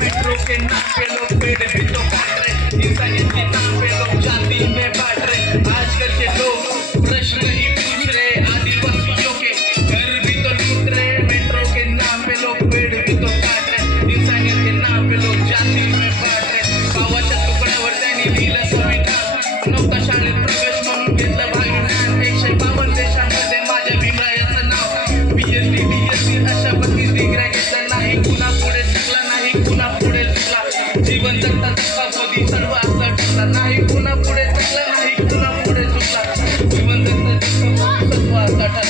Metro के नाम पे लोग नाव DSC अशा डिग्र्या घेतल्या नाही कुणा पुढे चुकला नाही कुणा पुढे चुकला जीवन जगता जगता मोदी सर्व नाही कुणा पुढे चुकला नाही कुणा पुढे चुकला जीवन जगता जगता मोदी सर्व ठरला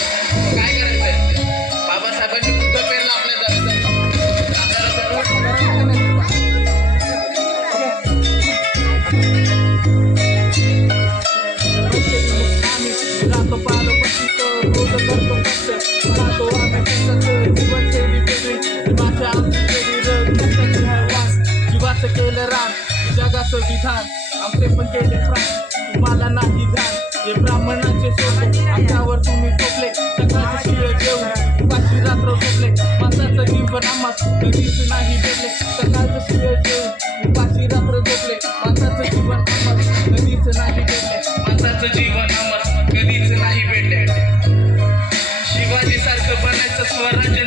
राम. वास. जीवाचं केलं राम. जगाचं विधान. आमचे पण केले प्राण. तुम्हाला नाही ध्यान. हे ब्राह्मणाचे सोडले आमच्यावर तुम्ही झोपले. सकाळची शिळ जेवण उपाशी रात्र झोपले. माणसाचं जीवन आम्हास कधीच नाही भेटले. सकाळचं शिळ जेवण उपाशी रात्र झोपले. माणसाचं जीवन आम्हास कधीच नाही भेटले. माणसाचं जीवन आम्हास कधीच नाही भेटले. शिवाजी सारखं बनायचं स्वराज्य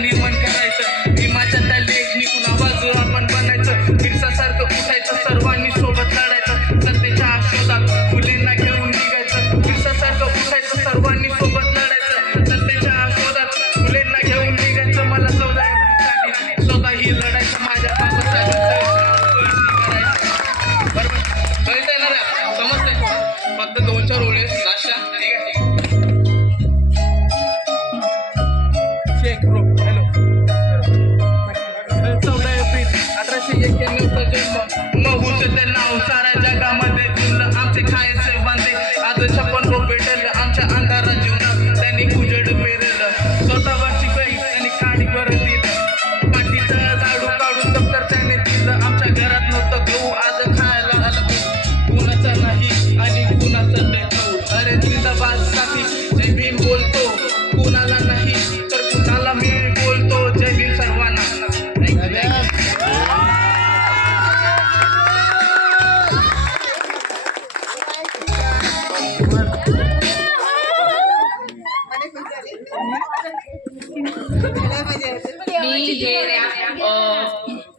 हे रॅप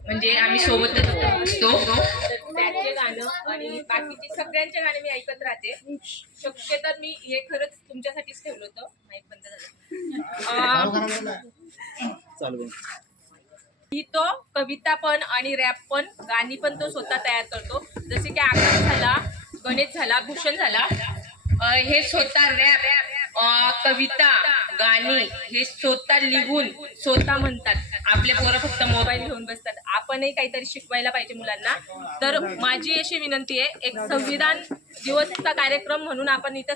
म्हणजे आम्ही सोबतच असतो. त्याचे गाणं आणि बाकीचे सगळ्यांचे गाणे मी ऐकत राहते. शक्य तर मी हे खरंच तुमच्यासाठीच ठेवलं होतं. माईक बंद झालं. ही तो कविता पण आणि रॅप पण गाणी पण तो स्वतः तयार करतो. जसे की आकाश झाला गणेश झाला भूषण झाला. हे स्वतः रॅप कविता गाणी हे स्वतः लिहून स्वतः म्हणतात. आपले पोरं फक्त मोबाईल घेऊन बसतात. आपणही काहीतरी शिकवायला पाहिजे मुलांना. तर माझी अशी विनंती आहे एक संविधान दिवसचा कार्यक्रम म्हणून आपण इथं